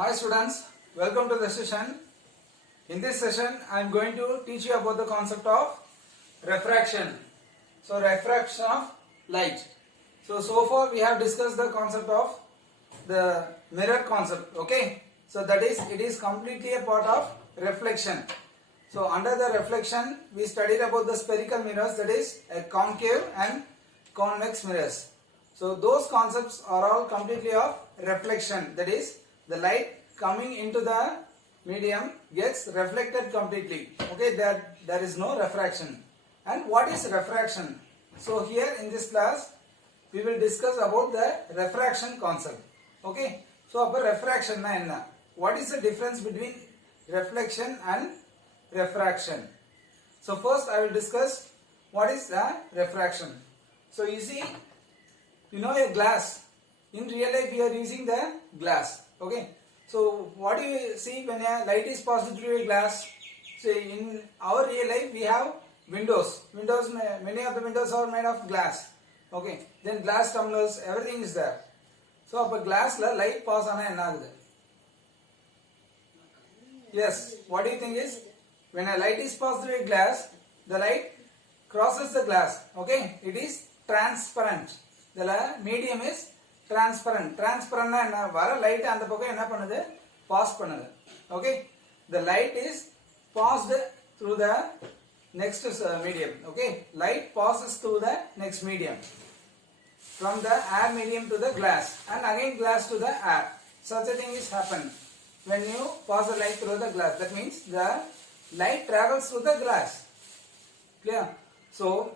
Hi students, welcome to the session. In this session, I am going to teach you about the concept of refraction. So refraction of light. So far we have discussed the concept of the mirror concept. Okay. So that is, it is completely a part of reflection. So under the reflection, we studied about the spherical mirrors, that is a concave and convex mirrors. So those concepts are all completely of reflection, that is the light coming into the medium gets reflected completely. Okay, there is no refraction. And what is refraction? So here in this class we will discuss about the refraction concept. Okay, so appo refraction na enna? What is the difference between reflection and refraction? So first I will discuss what is the refraction. So you see, you know a glass. In real life we are using the glass. Okay, so what do you see when a light is passed through a glass? So in our real life we have windows. Many of the windows are made of glass. Okay, then glass tumblers, everything is there. So appo glass la light pass ana enna agudhu? Yes, what do you think is, when a light is passed through a glass, the light crosses the glass. Okay, it is transparent. The medium is transparent. Transparent na enna? Vara light and the pakka enna pannudhu? Pass pannudhu. Okay, the light is passed through the next medium. Okay, light passes through the next medium, from the air medium to the glass, and again glass to the air. Such a thing is happen when you pass the light through the glass. That means the light travels through the glass. Clear? So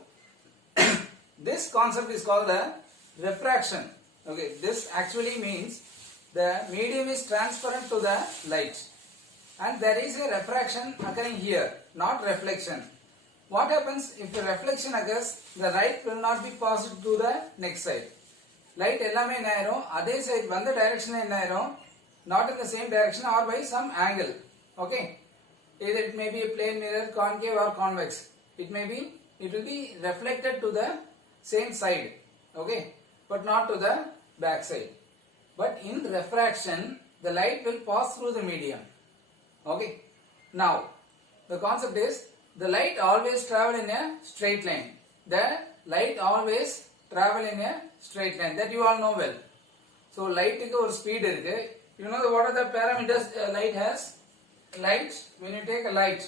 this concept is called the refraction. Okay, this actually means the medium is transparent to the light, and there is a refraction occurring here, not reflection. What happens if the reflection occurs? The light will not be passed to the next side. Light ellame enna airum, adhe side vanda direction enna airum, not in the same direction or by some angle. Okay, either it may be a plane mirror, concave or convex. It will be reflected to the same side. Okay, but not to the back side. But in refraction, the light will pass through the medium. Okay, now the concept is, the light always travel in a straight line. The light always travel in a straight line. That you all know well. So light ku or speed irukku. You know what are the parameters light has? Light, when you take a light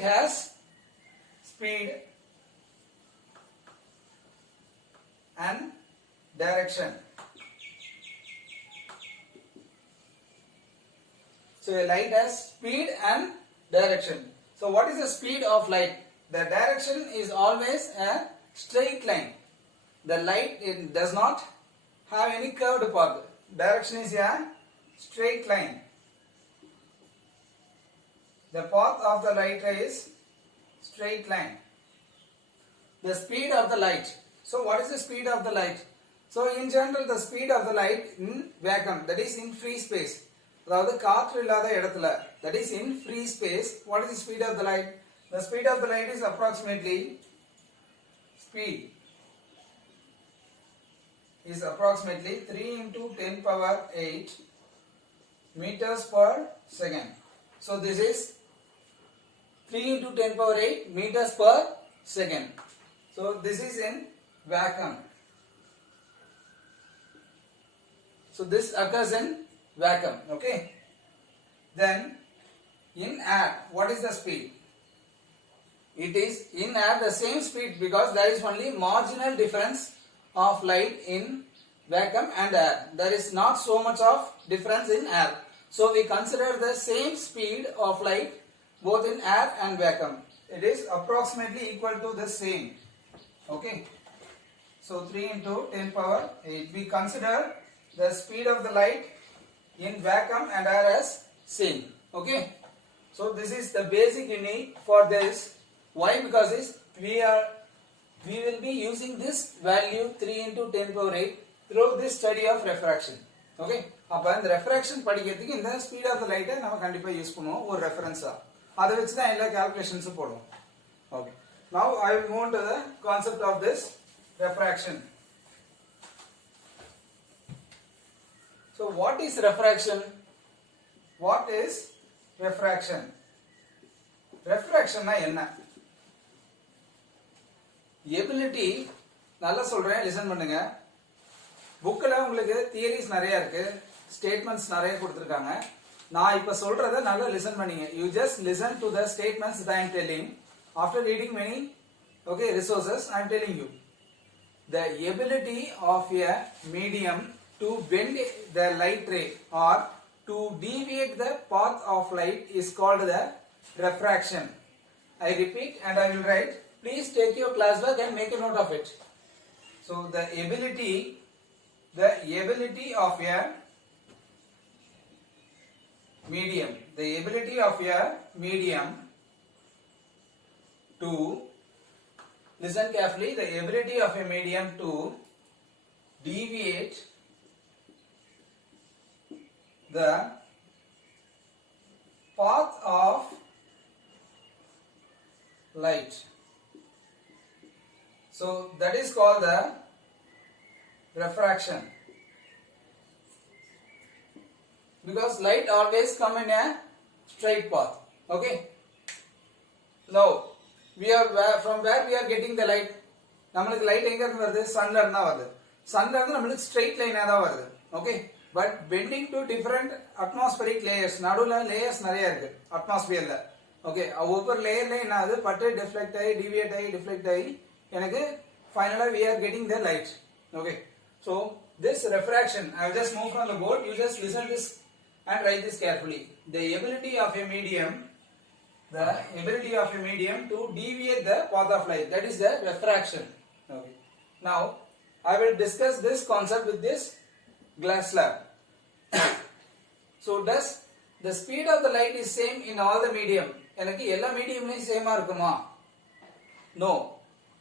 has speed and direction. So a light has speed and direction. So what is the speed of light? The direction is always a straight line. The light, it does not have any curved path. Direction is a straight line. The path of the light is straight line. The speed of the light. So what is the speed of the light? So in general, the speed of the light in vacuum, that is in free space. That is in free space. What is the speed of the light? The speed of the light is approximately 3 into 10 power 8 meters per second. So this is 3 into 10 power 8 meters per second. So this is in vacuum. So this occurs in vacuum. Okay, then in air, what is the speed? It is in air the same speed, because there is only marginal difference of light in vacuum and air. There is not so much of difference in air. So we consider the same speed of light both in air and vacuum. It is approximately equal to the same. Okay, so 3 into 10 power 8. We consider the speed of the light in vacuum and air as same. Okay, so this is the basic you need for this. Why? Because we will be using this value 3 into 10 power 8 through this study of refraction. Okay, அப்ப இந்த refraction படிக்கிறதுக்கு இந்த speed of the light நம்ம கண்டிப்பா use பண்ணுவோம் ஒரு ரெஃபரன்ஸா. அதை வச்சு தான் எல்லா calculations போடுவோம். Okay, now I will move to the concept of this refraction. So what is refraction? What is refraction? Refraction na enna? Ability நல்லா சொல்றேன், லிசன் பண்ணுங்க. புக்ல உங்களுக்கு தியரிஸ் நிறைய இருக்கு, ஸ்டேட்மெண்ட்ஸ் நிறைய கொடுத்திருக்காங்க. நான் இப்ப சொல்றத நல்லா லிசன் பண்ணீங்க. You just listen to the statements that I am telling. After reading many resources, I am telling you. The ability of a medium to bend the light ray or to deviate the path of light is called the refraction. I repeat and I will write. Please take your class work and make a note of it. So the ability of a medium, to listen carefully. The ability of a medium to deviate the path of light. So that is called the refraction. Because light always come in a straight path. Okay. Now we are from where we are getting the light. நம்மளுக்கு light எங்க இருந்து வருது? சன்ல இருந்து தான் வருது. சன்ல இருந்து நம்மளுக்கு straight லைனா தான் வருது. Okay. But bending to different atmospheric layers, நடுவுல லேயர்ஸ் நிறைய இருக்கு அட்மாஸ்பியர்ல. ஓகே. ஒவ்வொரு லேயர்ல என்ன ஆகுது? பட்டு டிஃப்ளெக்ட் ஆகி டிவியேட் ஆகி டிஃப்ளெக்ட் ஆகி எனக்கு ஃபைனலா we are getting the light. Okay. So this refraction, I have just moved from the board. You just listen this and write this carefully. The ability of a medium to deviate the path of light, that is the refraction. Okay. Now I will discuss this concept with this glass slab. So does the speed of the light is same in all the medium? எனக்கு எல்லா மீடியம்லயும் சேமா இருக்குமா? No,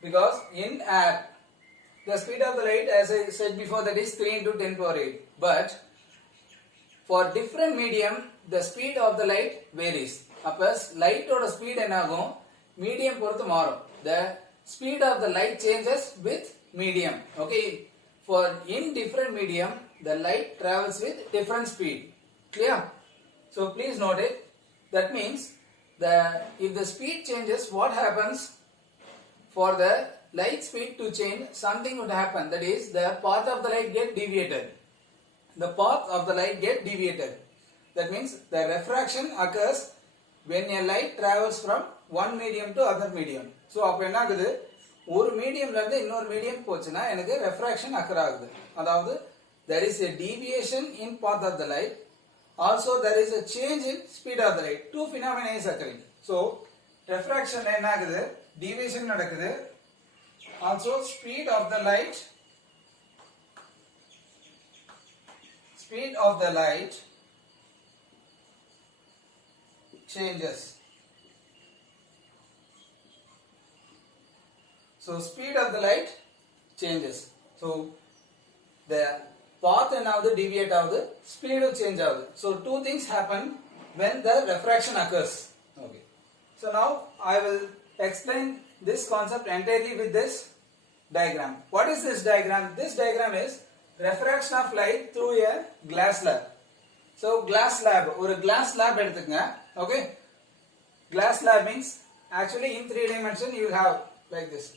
because in air the speed of the light, as I said before, that is 3 into 10 power 8. But for different medium, the speed of the light varies. அப்ப light ஓட speed என்ன ஆகும்? medium பொறுத்து மாறும். The speed of the light changes with medium. Okay. For in different medium, the light travels with different speed. Clear? So please note it. That means if the speed changes, what happens? For the light speed to change, something would happen. That is, the path of the light get deviated. The path of the light get deviated. That means the refraction occurs when a light travels from one medium to other medium. So அப்ப என்ன ஆகுது? ஒரு மீடியம்ல இருந்து இன்னொரு medium போச்சுனா எனக்கு refraction occur ஆகுது. அதாவது there is a deviation in path of the light. Also there is a change in speed of the light. Two phenomena is occurring. So refraction என்ன ஆகுது? Deviation நடக்குது. Also speed of the light changes. So speed of the light changes. So the path என்னாவது deviate ஆகுது, speed change ஆகுது. So two things happen when the refraction occurs. Okay. So now I will explain this concept entirely with this diagram. What is this diagram? This diagram is refraction of light through a glass slab. So glass slab, ஒரு glass slab எடுத்துங்க. Okay. Glass slab means actually in 3 dimension you will have like this.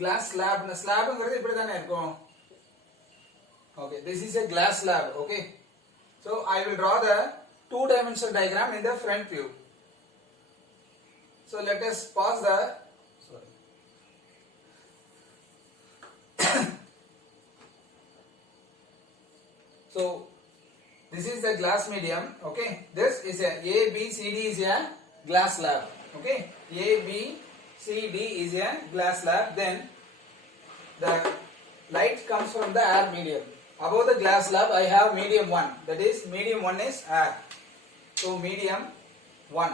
Glass slab, na slab ங்கிறது இப்படி தானே இருக்கும். Okay, this is a glass slab. Okay. So I will draw the 2-dimensional diagram in the front view. So let us pause the So this is the glass medium. Okay, this is a ABCD is a glass slab. Okay, ABCD is a glass slab. Then the light comes from the air medium. Above the glass slab I have medium 1. That is medium 1 is air. So medium 1.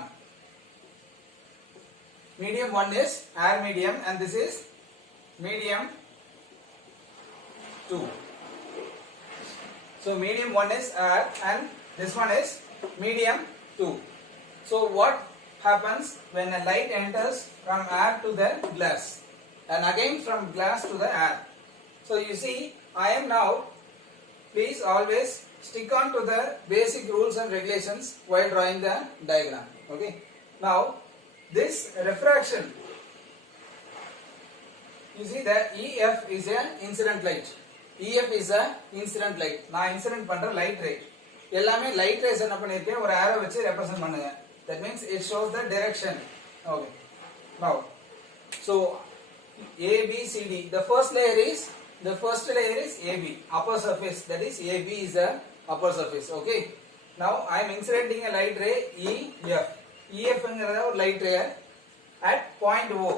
Medium 1 is air medium and this is medium 2. So medium 1 is air and this one is medium 2. So what happens when a light enters from air to the glass and again from glass to the air? So you see, I am now, please always stick on to the basic rules and regulations while drawing the diagram. Okay. Now this refraction, you see the EF is a incident light. EF is a incident light. நான் incident பண்ற light ray. எல்லாமே light rays என்ன பண்ணிருக்கேன், ஒரு arrow வச்சு represent பண்ணுங்க. That means it shows the direction. Okay. Now, so A, B, C, D. The first layer is AB, upper surface. That is AB is the upper surface. Okay. Now I am inserting a light ray EF. EF ங்கிறது ஒரு light ray at point O.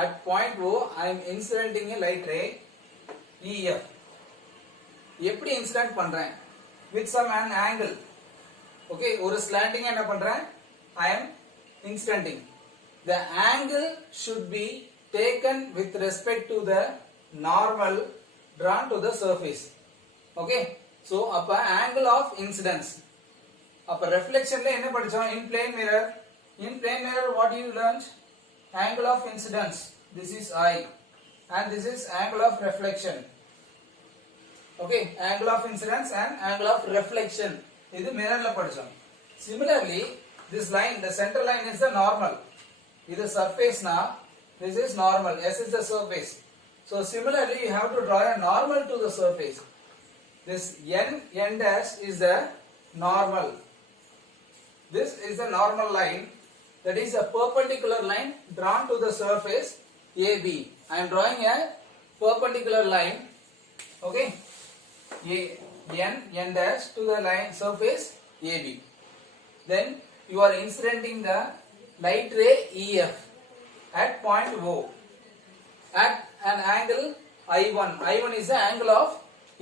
At point O, I am inserting a light ray EF. எப்படி incident பண்றேன்? With some an angle. Okay, ஒரு slanting என்ன பண்றேன்? I am incidenting. The angle should be taken with respect to the normal drawn to the surface. Okay, so அப்ப angle of incidence. அப்ப reflectionல என்ன படிச்சோம்? In plane mirror what you learned? Angle of incidence, this is I, and this is angle of reflection. Okay, angle of incidence and angle of reflection, இது mirrorல படிச்சோம். Similarly, this line, the center line is the normal. இது surface na, this is normal, S is the surface. So similarly, you have to draw a normal to the surface. This n dash is the normal. This is the normal line, that is a perpendicular line drawn to the surface AB. I am drawing a perpendicular line. Okay, n dash to the line surface AB. Then you are incidenting the light ray EF at point O at an angle I1. I1 is the angle of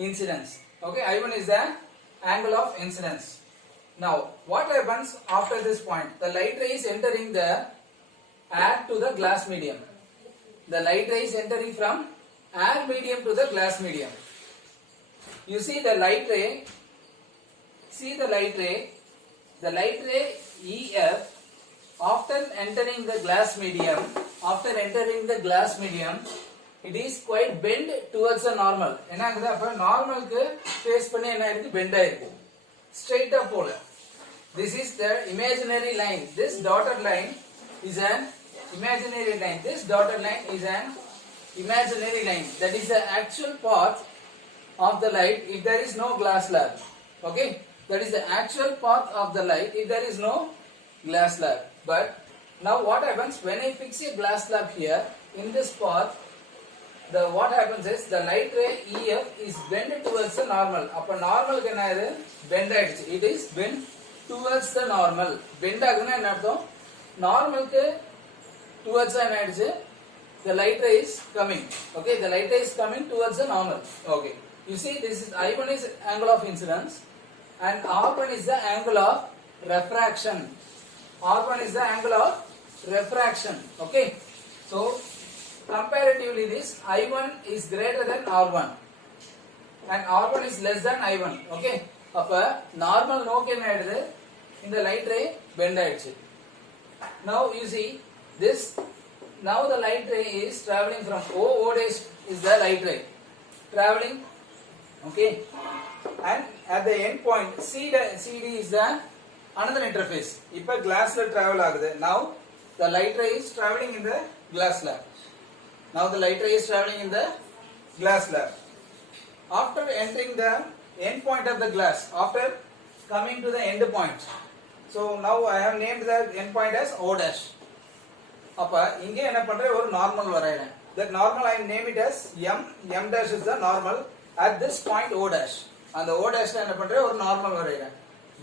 incidence. Okay, I1 is the angle of incidence. Now what happens after this point? The light ray is entering the air to the glass medium. The light ray is entering from air medium to the glass medium. You see the light ray, the light ray EF, after entering the glass medium, it is quite bent towards the normal. என்ன ஆகுது? அப்ப நார்மலுக்கு face பண்ணி என்ன இருக்கு? Bend ஆயிருக்கு. ஸ்ட்ரைட்டா போல. This is the imaginary line. This dotted line is an imaginary line. This dotted line is an imaginary line. That is the actual path of the light if there is no glass slab. Okay, that is the actual path of the light if there is no glass slab. But now what happens when I fix a glass slab here in this path? What happens is the light ray EF is bent towards the normal. அப்ப நார்மலுக்கு என்ன ஆகுது? Bend ஆயிடுச்சு. It is bent towards the normal. Bend ஆகுதுன்னா என்ன அர்த்தம்? நார்மலுக்கு towards என்ன ஆயிடுச்சு? The light ray is coming. Okay, the light ray is coming towards the normal. Okay, you see this is I1 is angle of incidence and R1 is the angle of refraction. R1 is the angle of refraction. Okay, so comparatively this I1 is greater than R1 and R1 is less than I1. Okay, அப்ப normal நோக்கி என்ன ஆயிடுது? இந்த light ray bend ஆயிடுச்சு. Now you see this, now the light ray is traveling from O dash is the light ray traveling. Okay, and at the end point CD is the another interface. இப்ப glassல travel ஆகுது. Now the light ray is traveling in the glass slab. After entering the end point of the glass, after coming to the end point, so now I have named the end point as O dash. அப்ப இங்க என்ன பண்றேன்? ஒரு normal வரையறேன். That normal I name it as M dash is the normal at this point O dash. அந்த O dashல என்ன பண்றேன்? ஒரு normal வரையறேன்.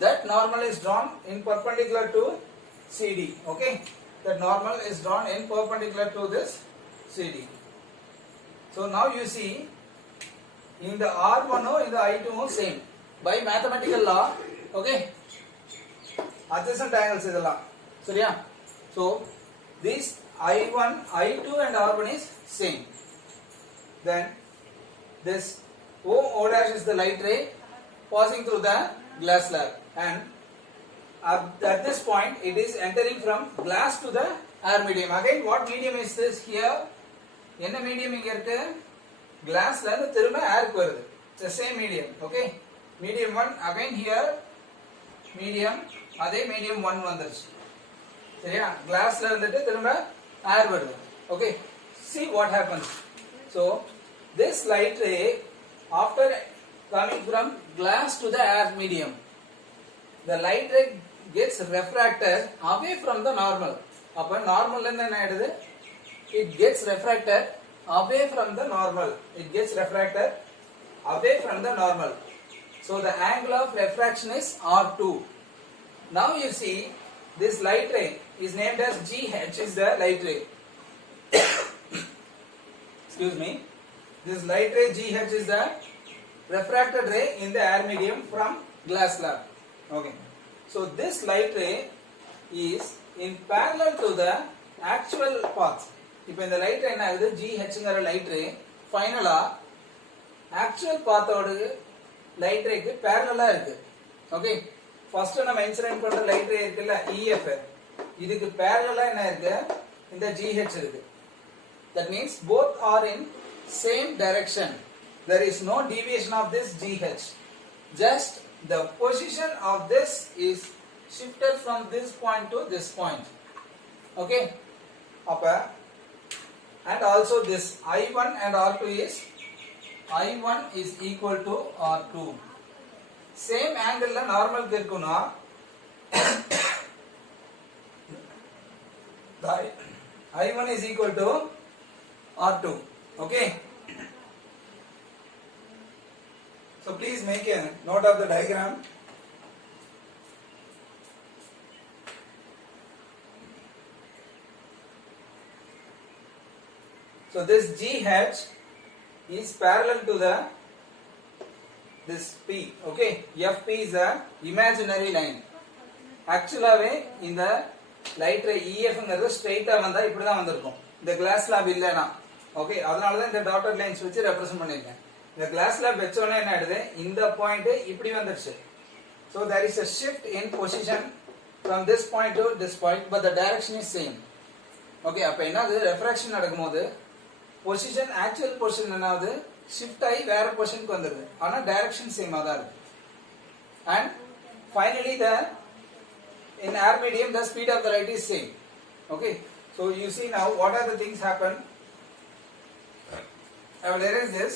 That normal is drawn in perpendicular to CD. Okay, that normal is drawn in perpendicular to this CD. So now you see in the R1 in the I2 same by mathematical law. Okay, adjacent angles இதெல்லாம் சரியா? So this I1, I2 and R1 is same. Then this O dash is the light ray passing through the glass slab and at this point it is entering from glass to the air medium. Again what medium is this here? என்ன medium இங்க இருக்கு? glass la திரும்ப air வருது. It's the same medium. Okay, medium 1 again here medium அதே medium 1 வந்துருச்சு. சரியா, glassல இருந்துட்டு திரும்ப air வருது. Okay, see what happens. So this light ray after coming from glass to the air medium, the light ray gets refracted away from the normal. அப்ப normal ல இருந்து என்ன ஆயிடுது? It gets refracted away from the normal. It gets refracted away from the normal. So the angle of refraction is R2. Now you see this light ray is named as GH is the light ray. Excuse me. This light ray GH is the refracted ray in the air medium from glass slab. Okay. So this light ray is in parallel to the actual path. இப்போ இந்த light ரே என்ன ஆகுது? GHங்கிற light ரே ஃபைனலா actual பாத்தோட light rack parallel-ஆ இருக்கு. Okay, first நம்ம incident பண்ற light ரே இருக்குல்ல EF, இதுக்கு parallel-ஆ என்ன இருக்கு? இந்த GH இருக்கு. That means both are in same direction. There is no deviation of this GH. Just the position of this is shifted from this point to this point. Okay, அப்ப and also this I1 and R2 is I1 is equal to R2. Same angle la normal இருக்குனா I1 is equal to R2. Okay, so please make a note of the diagram. So this GH is parallel to the this P. Okay, FP is a imaginary line. Actually இந்த light ray EF ங்கிறது ஸ்ட்ரைட்டா வந்தா இப்படி தான் வந்திருக்கும். இந்த glass slab இல்லனா. Okay, அதனால தான் இந்த dotted lines வச்சு ரெப்ரசன்ட் பண்ணிருக்கேன். இந்த glass slab வெச்சோனே என்ன ஆயிடுது? இந்த பாயிண்ட் இப்படி வந்துருச்சு. So there is a shift in position from this point to this point, but the direction is same. Okay, அப்ப என்னது? ரெஃப்ராக்ஷன் நடக்கும்போது பொசிஷன் ஆக்சுவல் பொசிஷன் என்னாவது ஷிஃப்ட் ஆகி வேற பொசிஷனுக்கு வந்துருது, ஆனா டைரக்ஷன் சேமா தான் இருக்கு. And finally the in air medium the speed of the light is same. Okay, so you see now what are the things happen. I will erase this.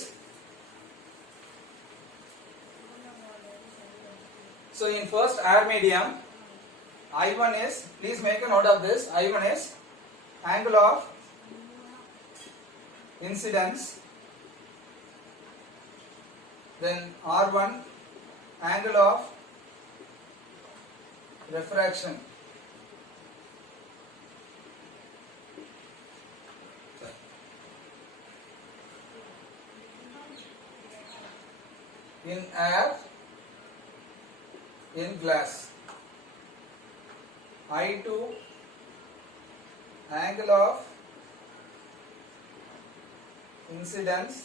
So in first air medium I1 is, please make a note of this, I1 is angle of incidence, then R1 angle of refraction. In air, in glass, I2 angle of incidence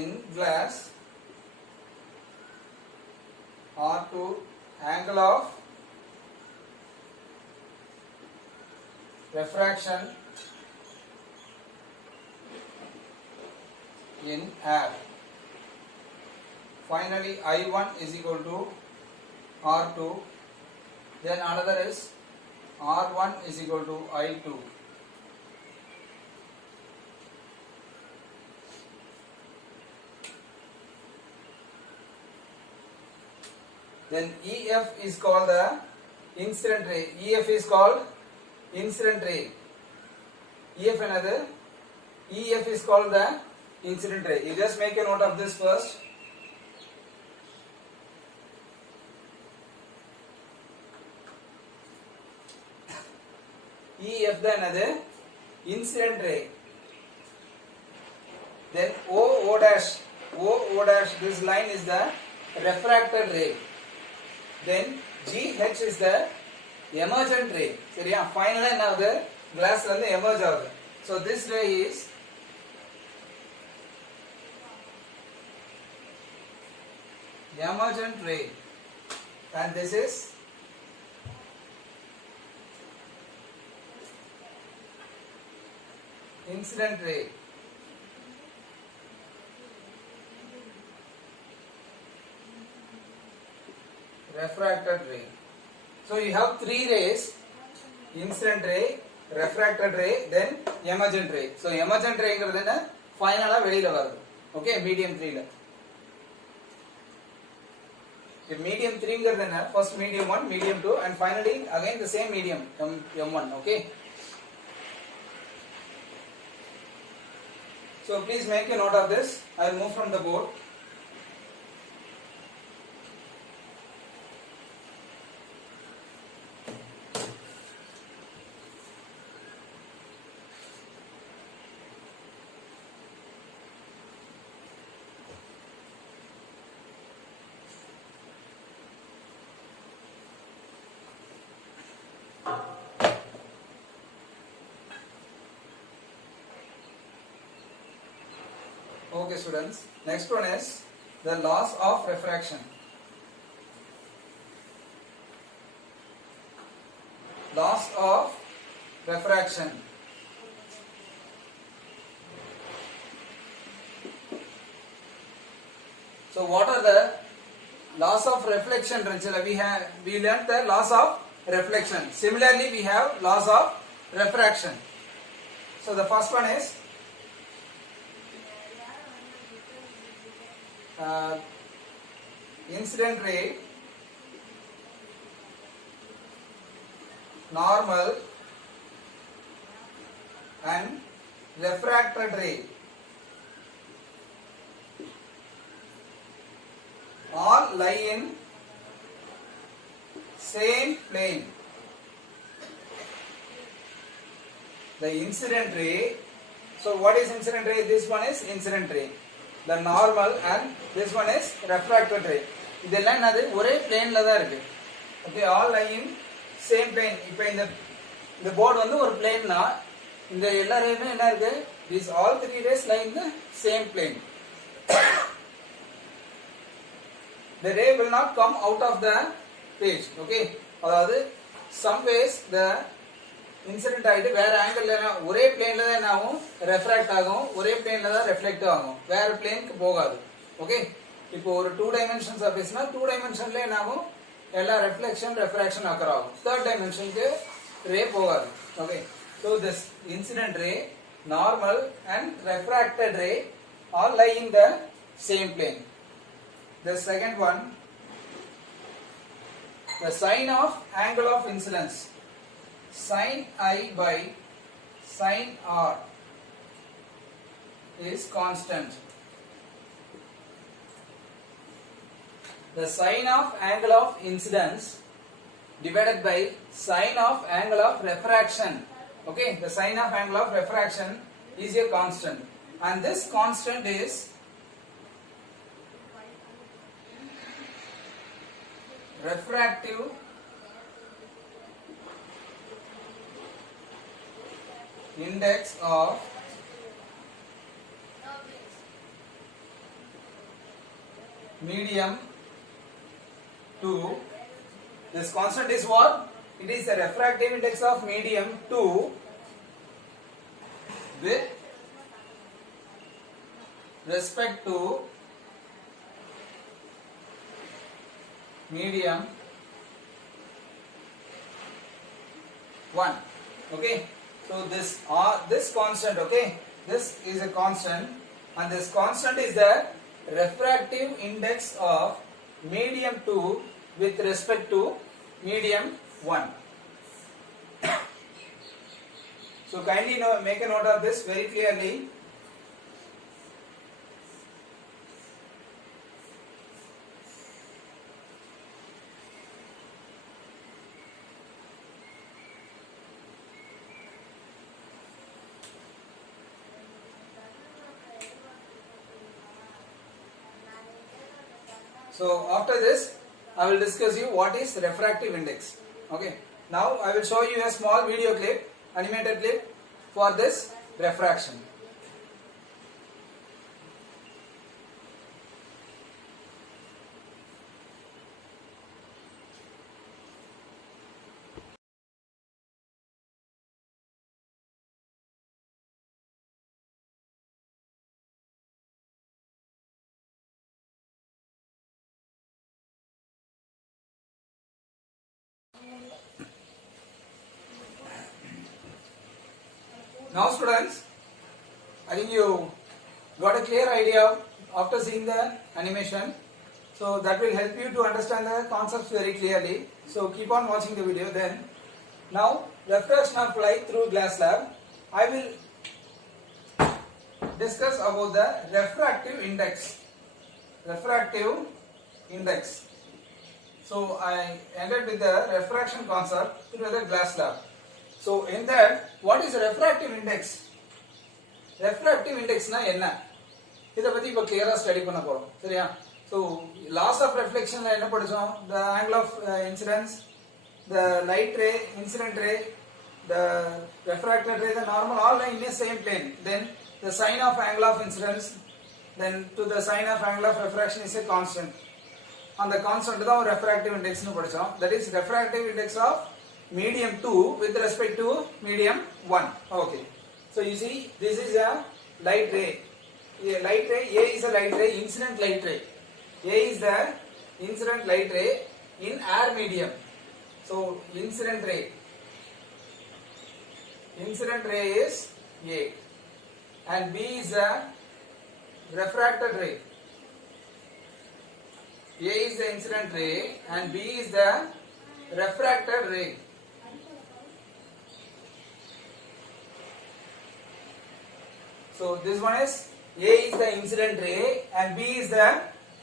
in glass, R2 angle of refraction in air. Finally I1 is equal to R2, then another is R1 is equal to I2. Then EF is called the incident ray. EF is called incident ray. EF another. EF is called the incident ray. You just make a note of this first. EF then another incident ray. Then O dash. O dash. This line is the refracted ray. Then GH is the emergent ray. சரியா, ஃபைனலா என்ன ஆகுது? கிளாஸ்ல இருந்து emerge ஆகுது. So this ray is emergent ray and this is incident ray. refracted ray. So you have three rays: incident ray, refracted ray, then emergent ray. So emergent ray ங்கிறது என்ன ஃபைனலா வெளியில வருது. ஓகே, மீடியம் 3 ல. Medium 3 ங்கிறது என்ன? First medium 1, medium 2 and finally again the same medium M1. Okay. So please make a note of this. I will move from the board. Okay students, next one is the laws of refraction. Laws of refraction. So what are the laws of reflection? We learned the laws of reflection. Similarly we have laws of refraction. So the first one is incident ray, normal and refracted ray all lie in same plane. The incident ray, so what is incident ray? This one is incident ray. The normal and this one is refracted ray. இதெல்லாம் என்னது ஒரே பிளேன்ல தான் இருக்கு. Okay, all lie in same plane. இப்போ இந்த board வந்து ஒரு பிளேன்னா இந்த எல்லா ரேயுமே என்ன இருக்கு? These all three rays lie in the same plane. The ray will not come out of the page. Okay, அதாவது some ways the இன்சிடென்ட் ஆகிட்டு வேற ஆங்கிள் ஒரே பிளேன்ல தான் என்ன ஆகும்? ரெஃப்ராக்ட் ஆகும். ஒரே பிளேன்ல தான் ரெஃப்ளெக்ட் ஆகும். வேற பிளேனுக்கு போகாது. ஓகே, இப்போ ஒரு 2 டைமென்ஷன் சர்ஃபேஸ்னா 2 டைமென்ஷன்ல என்ன ஆகும்? எல்லா ரெஃப்ளெக்ஷன் ரெஃப்ராக்ஷன் அக்கர் ஆகும். 3rd டைமென்ஷனுக்கு ரே போகாது. Okay, so this incident ray, normal and refracted ray all lie in the same plane. The second one, the sign of angle of incidence. Sin I by sin R is constant. The sin of angle of incidence divided by sin of angle of refraction. Okay, the sin of angle of refraction is a constant, and this constant is refractive index of medium 2. This constant is what? It is the refractive index of medium 2 with respect to medium 1. Okay, so this constant, okay, this is a constant, and this constant is the refractive index of medium 2 with respect to medium 1. So kindly make a note of this very clearly. So after this I will discuss you what is refractive index. Okay, now I will show you a small video clip, animated clip for this refraction. Now students, I think you got a clear idea after seeing the animation. So that will help you to understand the concepts very clearly. So keep on watching the video then. Now refraction of light through glass slab. I will discuss about the refractive index. Refractive index. So I ended with the refraction concept through the glass slab. So in that, what is refractive index? Refractive index na enna? இத பத்தி இப்ப கிளியரா study பண்ண போறோம் சரியா so loss of ரிஃப்ளெக்ஷன்ல என்ன படிச்சோம் the angle of incidence, the light ray, incident ray, the refracted ray, the normal, all lie in the same plane. Then the sine of angle of incidence, then to the sine of angle of refraction is a constant. On the constant தான் refractive index னு படிச்சோம். That is refractive index of medium 2 with respect to medium 1. Okay. So you see, this is a light ray. A light ray, A is a light ray, incident light ray. A is the incident light ray in air medium. So incident ray is A, and B is the refracted ray. A is the incident ray and B is the refracted ray. So this one is A is the incident ray and B is the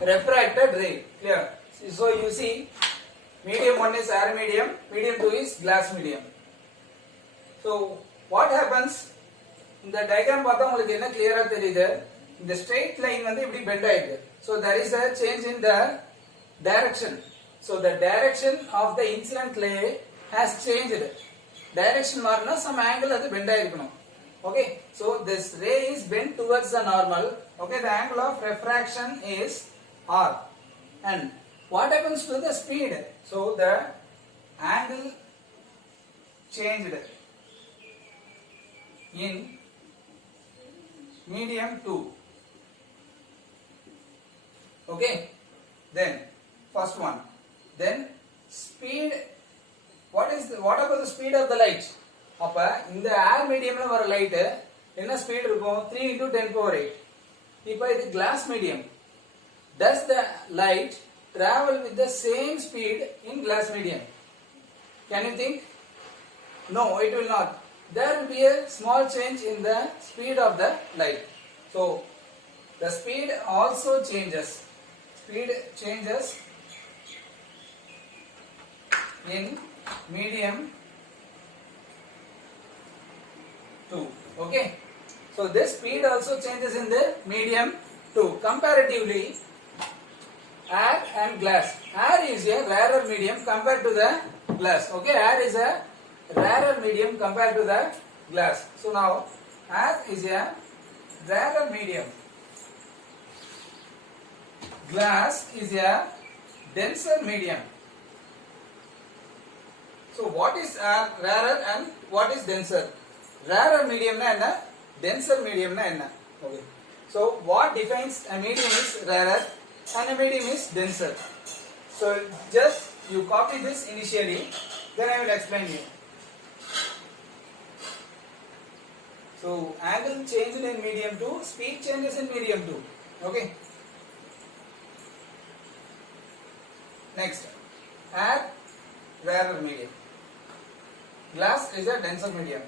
refracted ray. Clear? So you see, medium 1 is air medium, medium 2 is glass medium. So what happens? In the diagram பார்த்தா உங்களுக்கு என்ன clear-ஆ தெரியுது? இந்த straight line வந்து இப்படி bend ஆயிடுது. So there is a change in the direction. So the direction of the incident ray has changed. Direction மாறினா some angle அது bend ஆயிருக்கணும். Okay, so this ray is bent towards the normal. Okay, the angle of refraction is R. And what happens to the speed? So the angle changed in medium 2. Okay, then first one. Then speed. What about the speed of the light? அப்ப இந்த ஏர் மீடியம்ல வர light என்ன speed இருக்கும் 3 into 10 power 8. இப்போ இது glass medium. Does the light travel with the same speed in glass medium? Can you think? No, it will not. There will be a small change in the speed of the light. So the speed also changes. Speed changes in medium 2. Okay, so this speed also changes in the medium 2. Comparatively, air and glass. Air is a rarer medium compared to the glass. Okay, air is a rarer medium compared to the glass. So now air is a rarer medium. Glass is a denser medium. So what is rarer and what is denser? Rarer medium na enna, denser medium na enna. Okay. So what defines a medium is rarer and a medium is denser. So just you copy this initially, then I will explain you. So angle changed in medium 2, speed changes in medium 2. Okay. Next, air, rarer medium. Glass is a denser medium.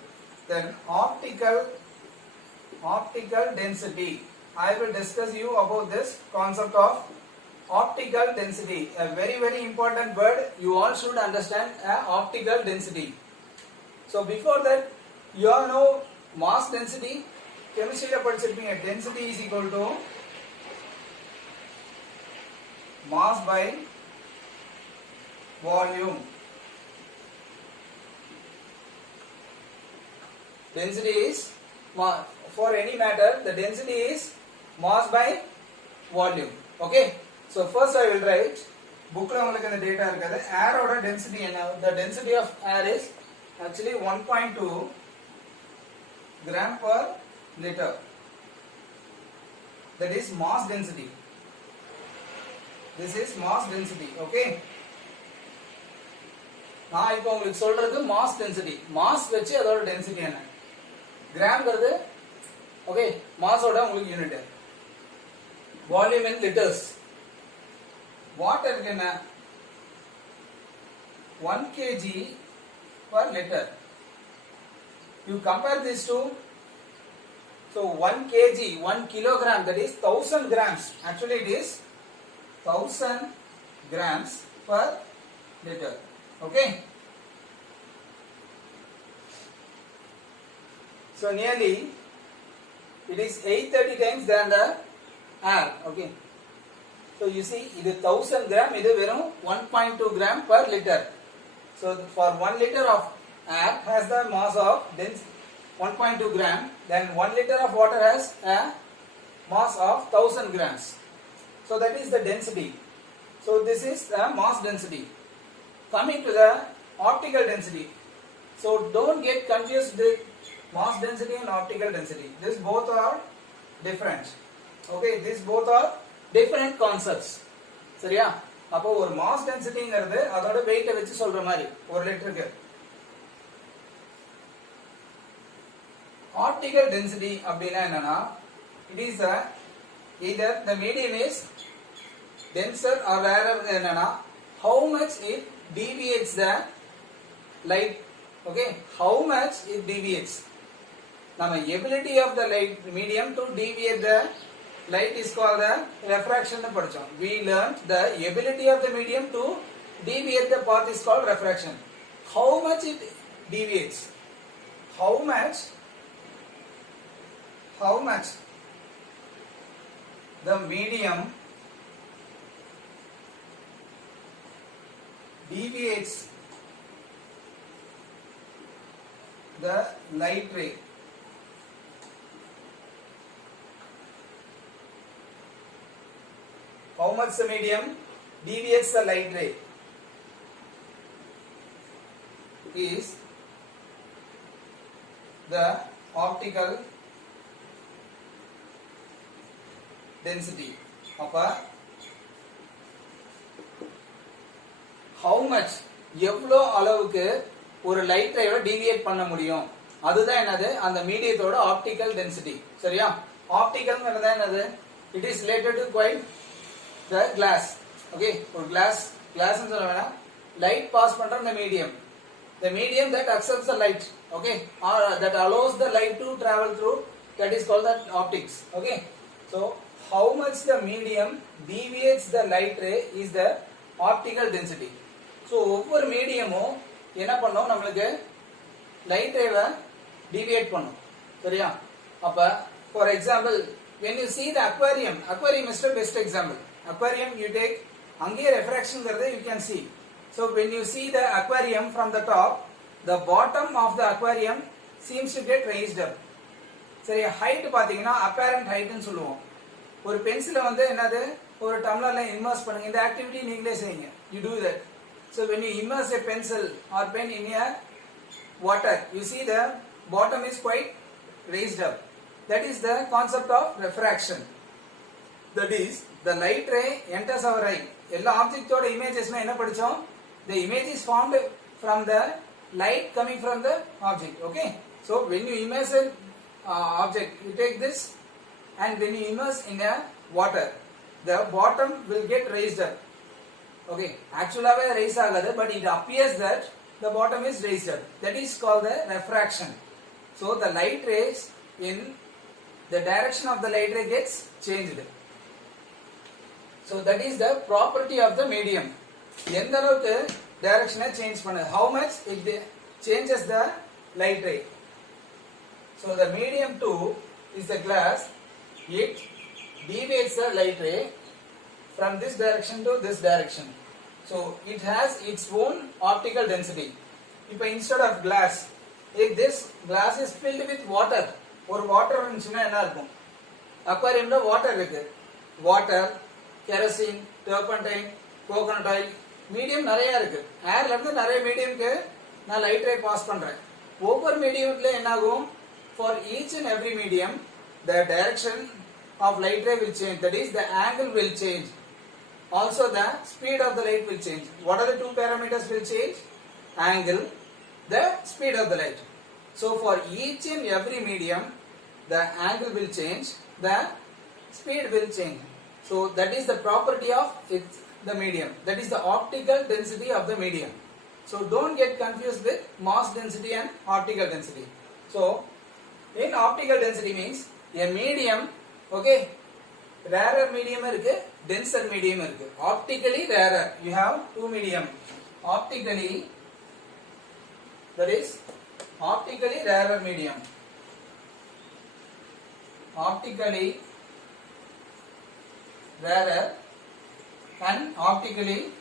Then optical density. I will discuss you about this concept of optical density. A very important word. You all should understand optical density. So before that, you all know mass density. Chemistry la padichirpeenga. Density is equal to mass by volume. Density is for any matter, the density is mass by volume. Okay, so first I will write book la ungalku the data irukadhu. Air oda density enna? The density of air is actually 1.2 gram per liter. That is mass density. This is mass density. Okay, நான் இப்போ உங்களுக்கு சொல்றது mass density. Mass வச்சு அதோட density என்ன. கிராம்ங்கிறது okay மாஸோட உங்களுக்கு unit. Volume in liters. வாட்டருக்கு என்ன 1 kg per liter. You compare this to, so 1 kg, 1 kilogram, that is 1000 grams. Actually it is 1000 grams per liter. Okay. So nearly it is 830 times than the air. Okay. So you see, it is 1000 gram, it is 1.2 gram per liter. So for 1 liter of air has the mass of dense 1.2 gram, then 1 liter of water has a mass of 1000 grams. So that is the density. So this is the mass density. Coming to the optical density. So don't get confused with mass density and optical density. These both are different. Okay, these both are different concepts. சரியா? அப்போ ஒரு mass டென்சிட்டிங்கிறது அதோட வெயிட்டை வச்சு சொல்ற மாதிரி ஒரு லிட்டருக்கு. ஆப்டிகல் டென்சிட்டி அப்படின்னா என்னன்னா, it is either the medium is denser or rarer. என்னன்னா how much it deviates the light. Okay, how much it deviates. நம்ம ability of the light medium to deviate the light is called the refraction. படிச்சோம். We learned the ability of the medium to deviate the path is called refraction. How much it deviates? How much the medium deviates the light ray. How much the medium deviates the light ray is the optical density. அப்ப how much எவ்வளோ அளவுக்கு ஒரு light ரேவை deviate பண்ண முடியும், அதுதான் என்னது அந்த மீடியத்தோட optical density. சரியா? ஆப்டிகல்ங்கிறது என்னது? It is related to quite the glass. Okay, ஒரு glass ன்னு சொல்ல வேணாம், light pass பண்ற the medium that accepts the light, okay, or that allows the light to travel through, that is called the optics. Okay, so how much the medium deviates the light ray is the optical density. So ஒவ்வொரு மீடியமும் என்ன பண்ணும், நம்மளுக்கு light ரேவை deviate பண்ணும். சரியா? அப்ப for example, when you see the aquarium is the best example. Aquarium you take, அங்கே refraction ங்கிறது you can see. So when you see the aquarium from the top, the bottom of the aquarium seems to get raised up. சரி, height பாத்தீங்கன்னா apparent height ன்னு சொல்லுவோம். ஒரு பென்சிலை வந்து என்னது ஒரு டம்ளர்ல இம்மர்ஸ் பண்ணுங்க. இந்த ஆக்டிவிட்டி நீங்களே செய்யுங்க. You do that. So when you immerse a pencil or pen in a water, you see the bottom is quite raised up. That is the concept of refraction. That is, the light ray enters our eye. எல்லா ஆப்ஜெக்ட்டோட இமேஜஸ்மே என்ன படிச்சோம்? The image is formed from the light coming from the object. Okay, so when you immerse an object, you take this and when you immerse in a water, the bottom will get raised up. Okay, actually raise agadu, but it appears that the bottom is raised up. That is called the refraction. So the light rays in the direction of the light ray gets changed. So that is the property of the medium. எந்த அளவுக்கு டைரக்ஷனை change பண்ணுது, how much it changes the light ray. So the medium 2 is the glass. It deviates the light ray from this direction to this direction. So it has its own optical density. இப்போ instead of glass, if this glass is filled with water, ஒரு water இருந்துச்சுன்னா என்ன இருக்கும்? அக்வாரியம்ல water இருக்கு. Water, kerosene, turpentine, coconut oil, medium நிறைய இருக்கு. ஏர்ல இருந்து நிறைய மீடியம்க்கு நான் லைட் ரே பாஸ் பண்றேன். ஒவ்வொரு மீடியம்ல என்ன ஆகும்? For each and every medium, the direction of light ray will change. That is, the angle will change. Also, the speed of the light will change. What are the two parameters will change? angle, the speed of the light. So for each and every medium, the angle will change, the speed will change. So that is the property of the medium. That is the optical density of the medium. So don't get confused with mass density and optical density. So in optical density means a medium, okay, rarer medium irukku, denser medium irukku. Optically rarer, you have two medium. Optically, that is optically rarer medium. Optically rarer and optically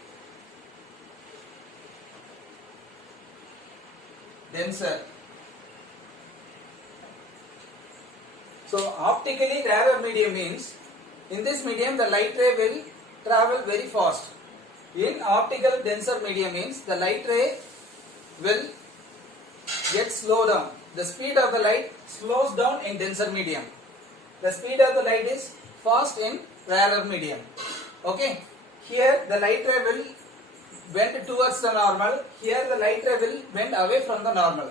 denser. So optically rarer medium means in this medium the light ray will travel very fast. In optical denser medium means the light ray will get slow down. The speed of the light slows down in denser medium. The speed of the light is fast in rarer medium. Okay. Here the light ray will bend towards the normal. Here the light ray will bend away from the normal.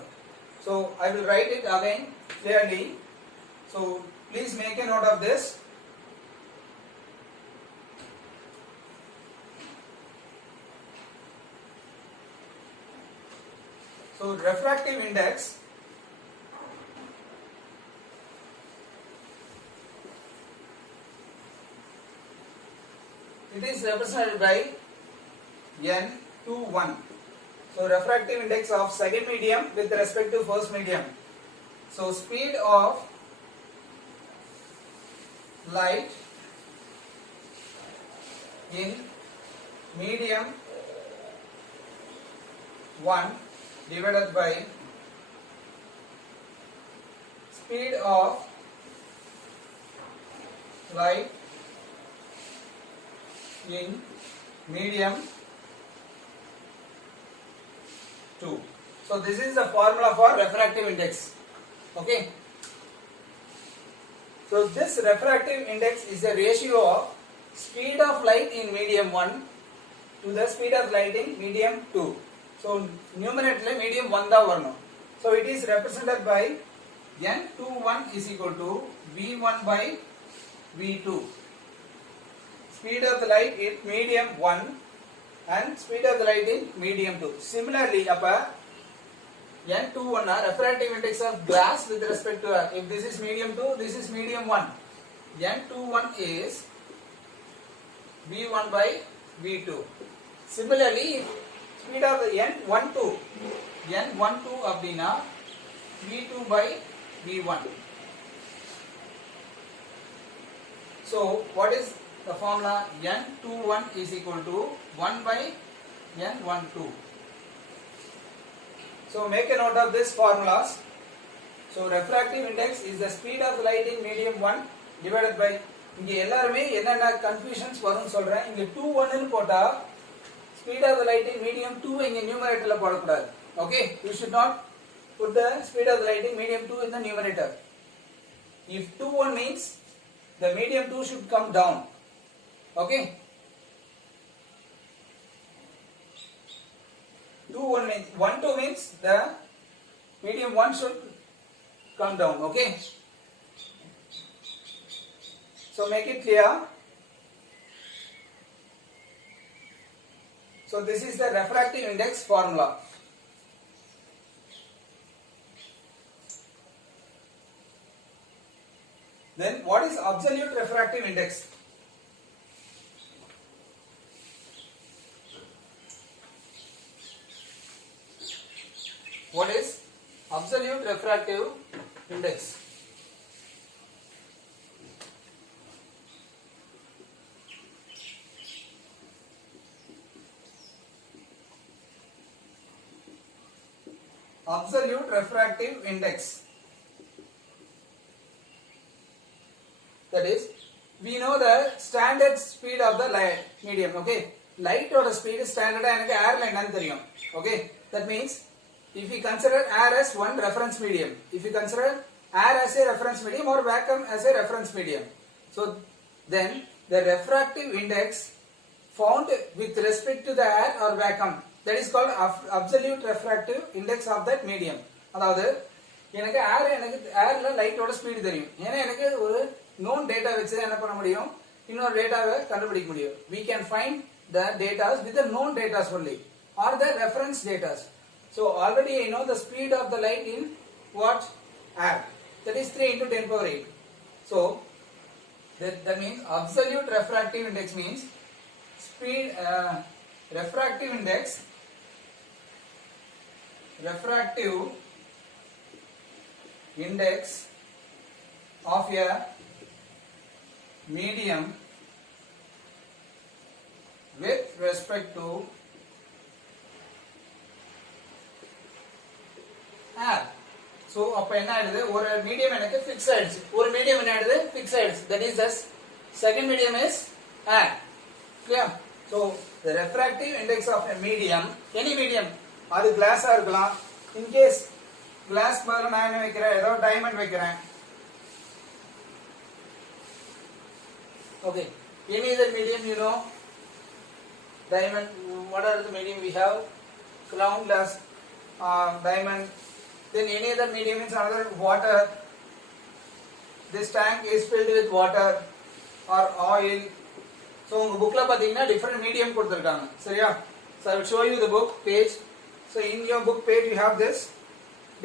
So I will write it again clearly. So please make a note of this. So refractive index it is represented by N21. So refractive index of second medium with respect to first medium. So speed of light in medium 1 divided by speed of light in medium 2. So this is the formula for refractive index. Okay. So this refractive index is the ratio of speed of light in medium 1 to the speed of light in medium 2. So numerator medium 1 da varano. So it is represented by N21 is equal to V1 by V2. Speed of the light in medium 1 and speed of the light in medium 2. Similarly, N21 refractive index of glass with respect to if this is medium 2, this is medium 1. N21 is V1 by V2. Similarly, speed of the N12 அப்படினா V2 by V1. So what is the formula? N21 is equal to 1 by N12. So make a note of this formulas. So refractive index is the speed of light in medium 1 divided by இங்க எல்லாரும் என்னென்ன confusions வரும்னு சொல்றேன். இங்க 21 ன்னு போட்டா speed of the light in medium 2 இங்க நியூமரேட்டர்ல போட கூடாது. Okay, you should not put the speed of the light in medium 2 in the numerator. If 21 means the medium 2 should come down. Okay, 21 means 12 means the medium 1 should come down. Okay, so make it clear. So this is the refractive index formula. Then what is absolute refractive index? What is absolute refractive index? Absolute refractive index, that is we know the standard speed of the light medium. Okay, light or speed standard எனக்கு air line னு தெரியும். Okay, that means if we consider air as one reference medium, if we consider air as a reference medium or vacuum as a reference medium, so then the refractive index found with respect to the air or vacuum that is called absolute refractive index of that medium. அதாவது எனக்கு ஏர்ல லைட்டோட speed தெரியும். ஏன்னா எனக்கு ஒரு known data வச்சு என்ன பண்ண முடியும், இன்னொரு டேட்டாவை கண்டுபிடிக்க முடியும். We can find the data with the known data only or the reference data. So already I know the speed of the light in what? Air. That is 3 into 10 power 8. So that means absolute refractive index means speed refractive index of a medium with respect to air. So அப்ப என்ன ஆயிடுது, ஒரு medium எனக்கு fix ஆயிடுச்சு, ஒரு medium என்ன ஆயிடுது fix ஆயிடுச்சு. That is the second medium is air. Clear? So the refractive index of a medium, any medium, அது கிளாஸா இருக்கலாம். In case கிளாஸ் பதிலா நான் என்ன வைக்கிறேன், ஏதோ டைமண்ட் வைக்கிறேன். Okay, any other medium you know, diamond, what are the medium we have? Crown glass, diamond. Then any other medium is another water. This tank is filled with water or oil. So உங்க bookல பாத்தீங்கன்னா different medium கொடுத்திருக்காங்க. சரியா? So I will show you the book page. So in your book page you have this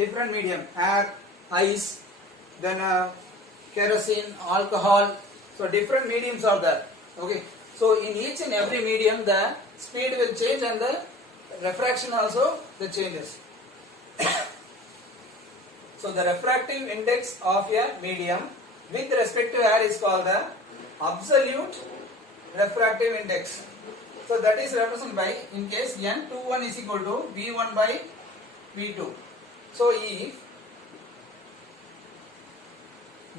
different medium, air, ice, then kerosene, alcohol. So different mediums are there. Okay. So in each and every medium the speed will change and the refraction also the changes. So the refractive index of a medium with respect to air is called the absolute refractive index. So that is represented by, in case N21 is equal to V1 by V2. So if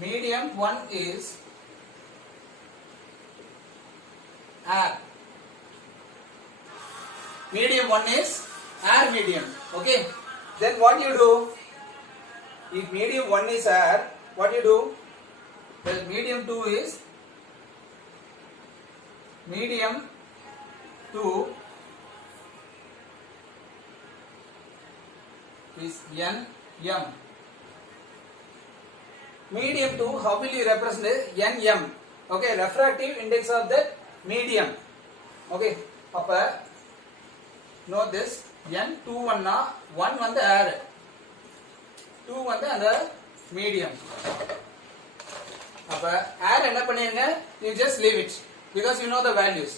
medium 1 is air, medium 1 is air medium. Okay, then what you do, if medium 1 is air, what you do, well, medium 2 is medium 2 is NM. Medium 2, how will you represent it? NM. Okay, refractive index of that medium. Okay, appa note this, N21 na 1 வந்து air, 2 வந்து அந்த medium. அப்ப air என்ன பண்ணிருங்க, you just leave it because you know the values.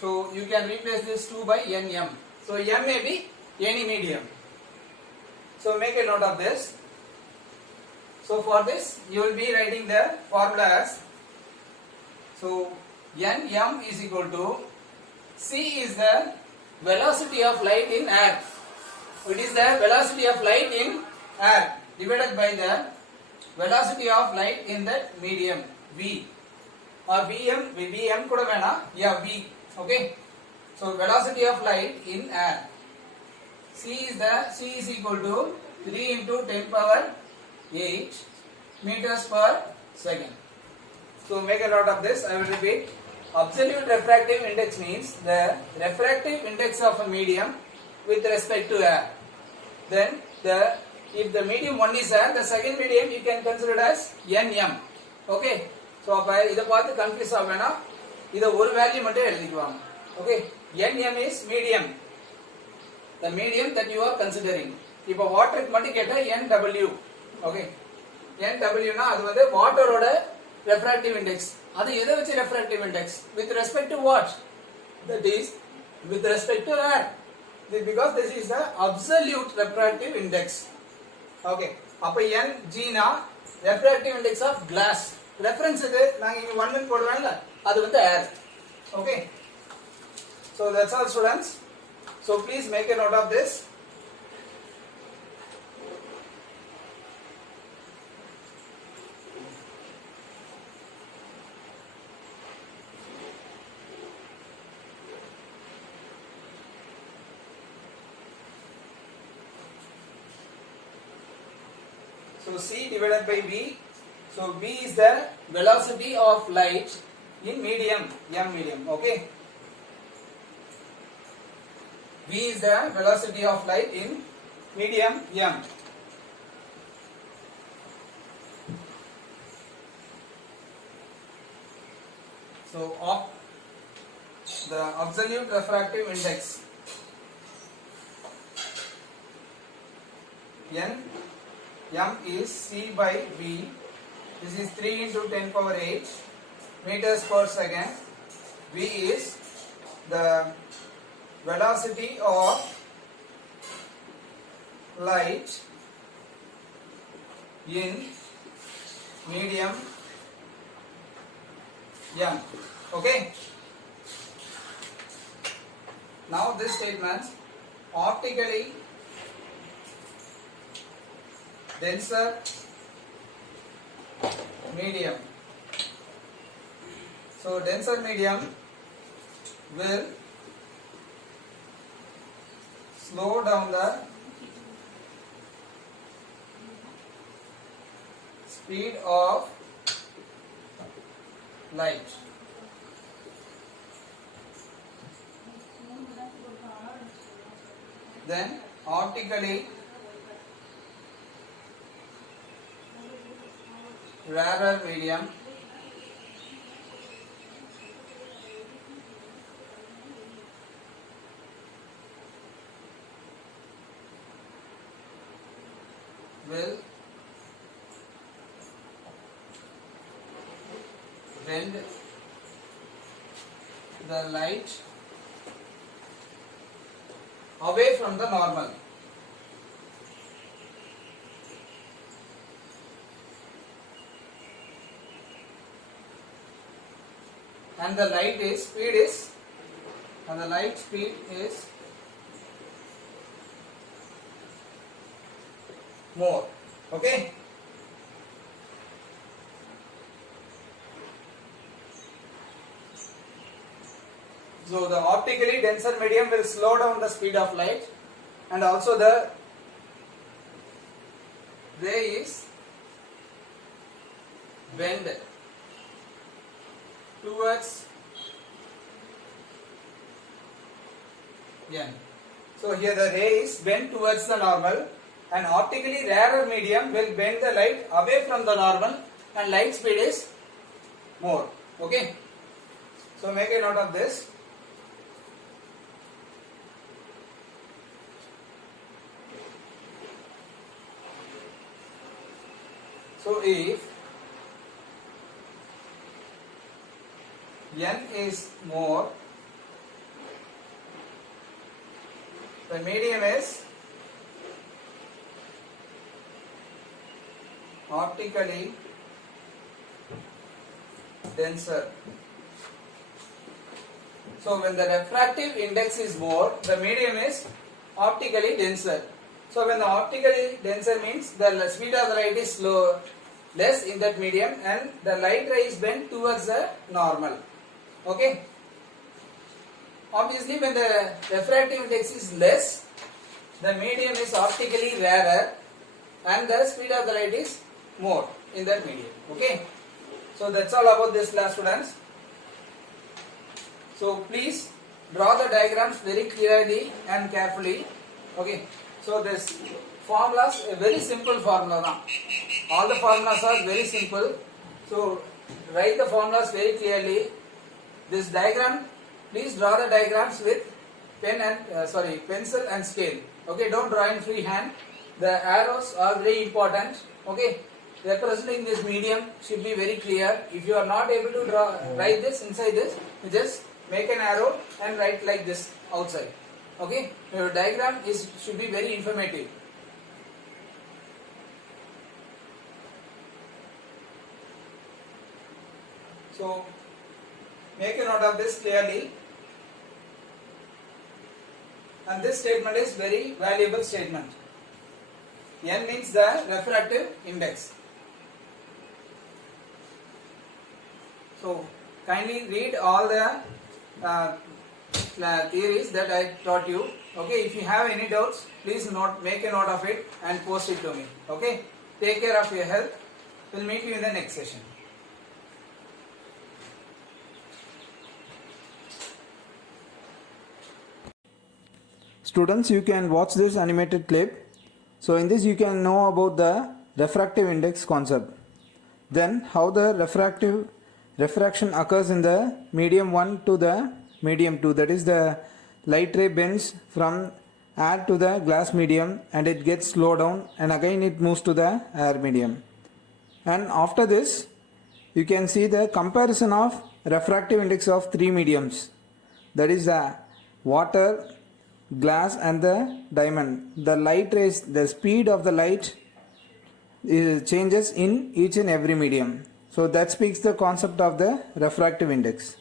So you can replace this 2 by NM. So M may be any medium. So make a note of this. So for this you will be writing the formula as, so Nm is equal to, C is the velocity of light in air. It is the velocity of light in air divided by the velocity of light in that medium V or Vm kuda vena, yeah, V. Okay, so velocity of light in air, C is equal to 3 into 10 power 8 meters per second. So make a note of this. I will repeat. Absolute refractive index means the refractive index of a medium with respect to air. Then if the medium 1 is air, the second medium you can consider as Nm. Okay, so அப்ப இத பார்த்து confuse ஆவேனா, இத ஒரு value மட்டும் எழுதிக்குவாங்க. Okay, Nm is medium, the medium that you are considering. இப்போ வாட்டருக்கு மட்டும் கேட்டா Nw. Okay, Nw னா அது வந்து வாட்டரோட refractive index. அது எதை வச்சு refractive index? With respect to what? That is with respect to air. Because this is the absolute refractive index. Okay, அப்ப Ng னா refractive index of glass. Reference இது நாங்க இங்க 1 ன்னு போடுறோம்ல, அது வந்து air. Okay, so that's all students. So please make a note of this. So C divided by V. So V is the velocity of light in medium, M medium. Okay. V v is the velocity of light in medium m. So the absolute refractive index m is c by v. This is 3 into 10 power 8 meters per second. V is the velocity of light in medium m. Okay. Now this statement, optically denser medium. So denser medium will slow down the speed of light. Then optically rarer medium will bend the light away from the normal. And the light speed is more. Okay. So the optically denser medium will slow down the speed of light, and also the ray is bend towards n. So here the ray is bent towards the normal, and optically rarer medium will bend the light away from the normal, and light speed is more. Okay. So make a note of this. So if n is more, the medium is optically denser. So when the refractive index is more, the medium is optically denser. So when the optically denser means the speed of the light is less in that medium, and the light ray is bent towards the normal. Okay. Obviously when the refractive index is less, the medium is optically rarer, and the speed of the light is more in that medium. Okay. So that's all about this class, students. So please draw the diagrams very clearly and carefully. Okay. So this formulas, a very simple formula now. All the formulas are very simple. So write the formulas very clearly. This diagram, please draw the diagrams with pencil and scale. Okay, don't draw in free hand. The arrows are very important. Okay, representing this medium should be very clear. If you are not able to write this inside this, you just make an arrow and write like this outside. Okay, your diagram should be very informative. So make a note of this clearly. And this statement is very valuable statement. N means the refractive index. So kindly read all the theories that I taught you. Okay, if you have any doubts, please make a note of it and post it to me. Okay, take care of your health. We'll meet you in the next session. Students, you can watch this animated clip. So in this you can know about the refractive index concept. Then how the refraction occurs in the medium 1 to the medium 2, that is the light ray bends from air to the glass medium and it gets slowed down and again it moves to the air medium. And after this you can see the comparison of refractive index of three mediums, that is the water, glass and the diamond. The light rays, the speed of the light changes in each and every medium. So that speaks the concept of the refractive index.